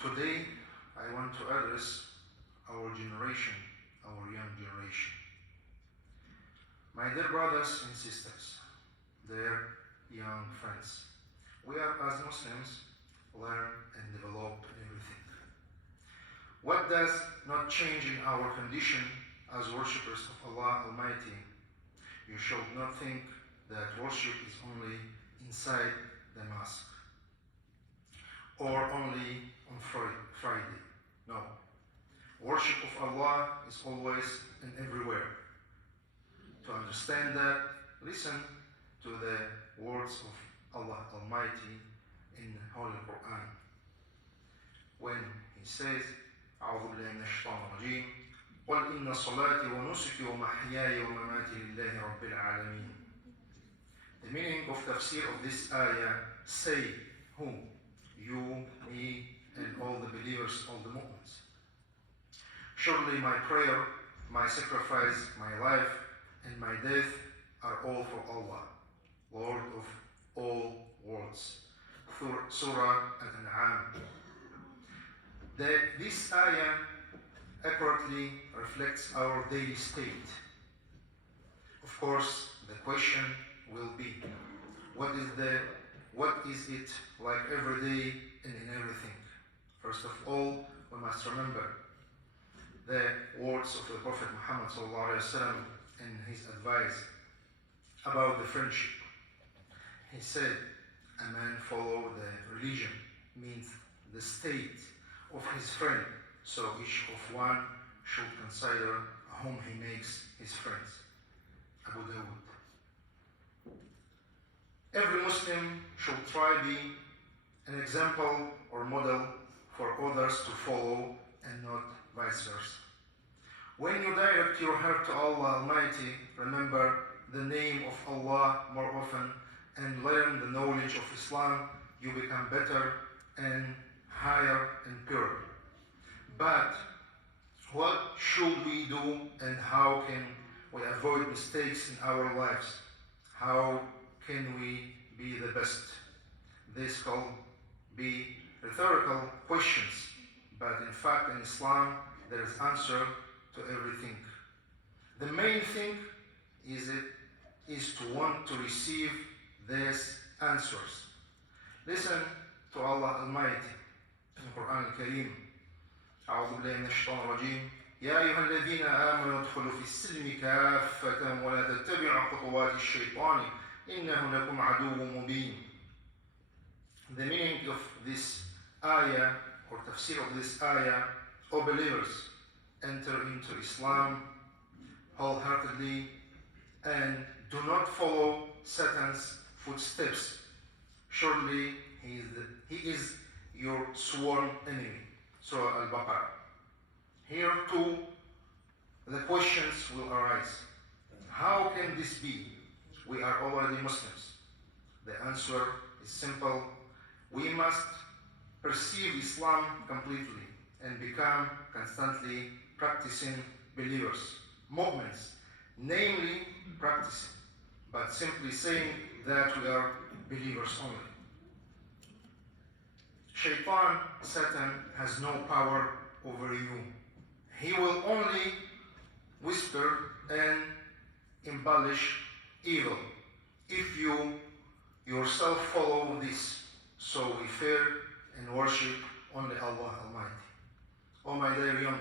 Today, I want to address our generation, our young generation. My dear brothers and sisters, dear young friends, we are as Muslims learn and develop everything. What does not change in our condition as worshippers of Allah Almighty? You should not think that worship is only inside the mosque or only on Friday. No. Worship of Allah is always and everywhere. To understand that, listen to the words of Allah Almighty in the Holy Quran. When He says, أعوذ بالله من الشيطان الرجيم قل إن صلاتي ونسكي ومحياي ومماتي لله رب العالمين. The meaning of tafsir of this ayah, say, who? You, me, and all the believers, all the mu'mins. Surely my prayer, my sacrifice, my life, and my death are all for Allah, Lord of all worlds. Surah Al-An'am. This ayah accurately reflects our daily state. Of course, the question will be, what is it like every day and in everything? First of all, we must remember the words of the Prophet Muhammad ﷺ and his advice about the friendship. He said, a man follow the religion, means the state of his friend, so each of one should consider whom he makes his friends. Abu Dawud. Every Muslim should try be an example or model for others to follow and not vice versa. When you direct your heart to Allah Almighty, remember the name of Allah more often and learn the knowledge of Islam, you become better and higher and purer. But what should we do and how can we avoid mistakes in our lives? How can we be the best? This could be rhetorical questions, but in fact in Islam there is answer to everything. The main thing is to want to receive these answers. Listen to Allah Almighty in the Quran Al-Kareem. أعوذ بالله من الشيطان الرجيم يا أيها الذين آمنوا ادخلوا في السلم كافة ولا تتبعوا خطوات الشيطان إنه لكم عدو مبين. The meaning of this ayah or tafsir of this ayah, O believers, enter into Islam wholeheartedly and do not follow Satan's footsteps. Surely he is your sworn enemy. Surah Al-Baqarah. Here too, the questions will arise. How can this be? We are already Muslims. The answer is simple. We must perceive Islam completely and become constantly practicing believers, mu'mins, namely practicing, but simply saying that we are believers only. Shaitan, Satan, has no power over you. He will only whisper and embellish evil if you yourself follow this. So we fear and worship only Allah Almighty. Oh my dear young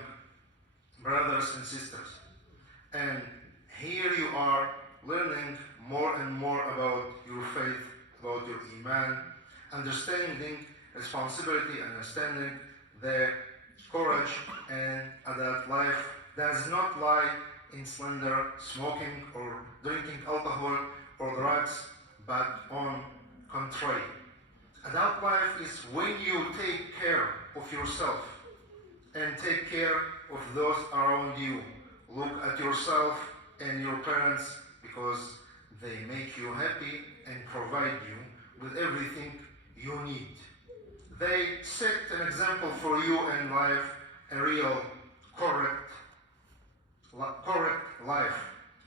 brothers and sisters, and here you are learning more and more about your faith, about your iman, understanding responsibility, understanding the courage and adult life does not lie in slander, smoking or drinking alcohol or drugs, but on contrary. Adult life is when you take care of yourself and take care of those around you. Look at yourself and your parents because they make you happy and provide you with everything you need. They set an example for you in life, a real, correct life.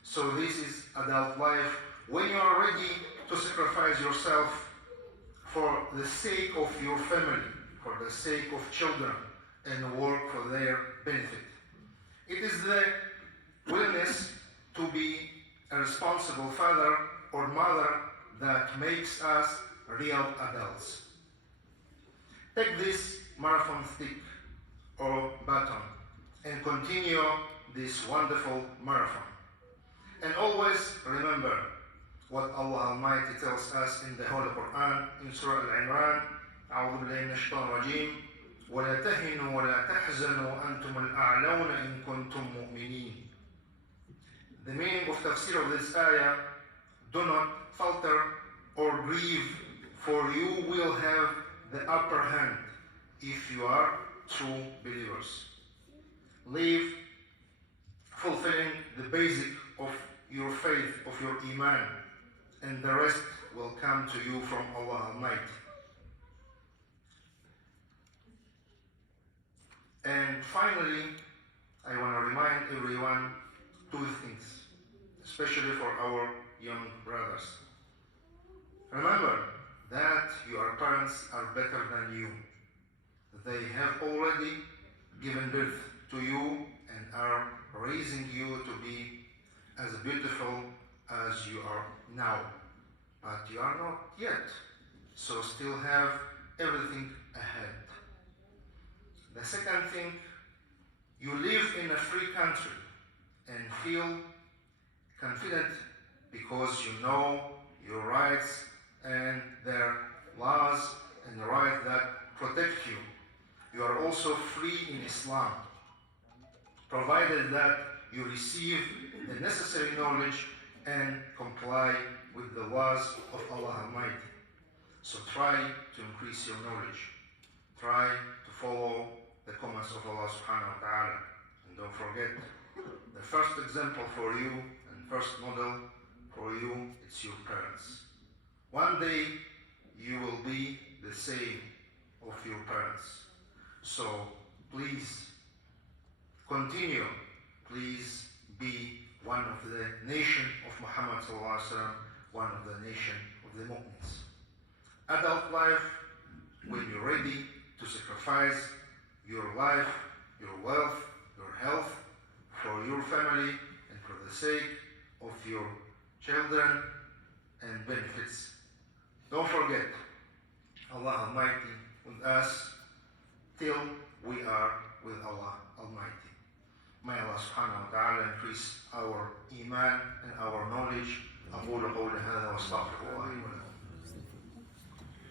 So this is adult life when you are ready to sacrifice yourself for the sake of your family, for the sake of children and work for their benefit. It is the willingness to be a responsible father or mother that makes us real adults. Take this marathon stick or baton and continue this wonderful marathon. And always remember what Allah Almighty tells us in the Holy Quran in Surah Al-Imran, أعوذ بالله من الشيطان الرجيم ولا تهنوا ولا تحزنوا وأنتم الأعلون إن كنتم مؤمنين. The meaning of tafsir of this ayah, do not falter or grieve, for you will have the upper hand if you are true believers. Live fulfilling the basic of your faith, of your iman, and the rest will come to you from Allah Almighty. And finally, I want to remind everyone two things, especially for our young brothers. Remember that your parents are better than you. They have already given birth to you and are raising you to be as beautiful as you are now. But you are not yet, so still have everything ahead. The second thing, you live in a free country and feel confident because you know your rights and their laws and the rights that protect you. You are also free in Islam, provided that you receive the necessary knowledge and comply with the laws of Allah Almighty. So try to increase your knowledge. Try to follow the commands of Allah subhanahu wa ta'ala. And don't forget, the first example for you and first model for you, it's your parents. One day you will be the same of your parents. So please continue. Please be one of the nation of Muhammad sallallahu alaihi wasallam, one of the nation of the mu'mins. Adult life, when you're ready to sacrifice your life, your wealth, your health for your family and for the sake of your children and benefits. Don't forget, Allah Almighty with us till we are with Allah Almighty. May Allah subhanahu wa ta'ala increase our iman and our knowledge. أقول قولي هذا واستغفر الله لي ولكم.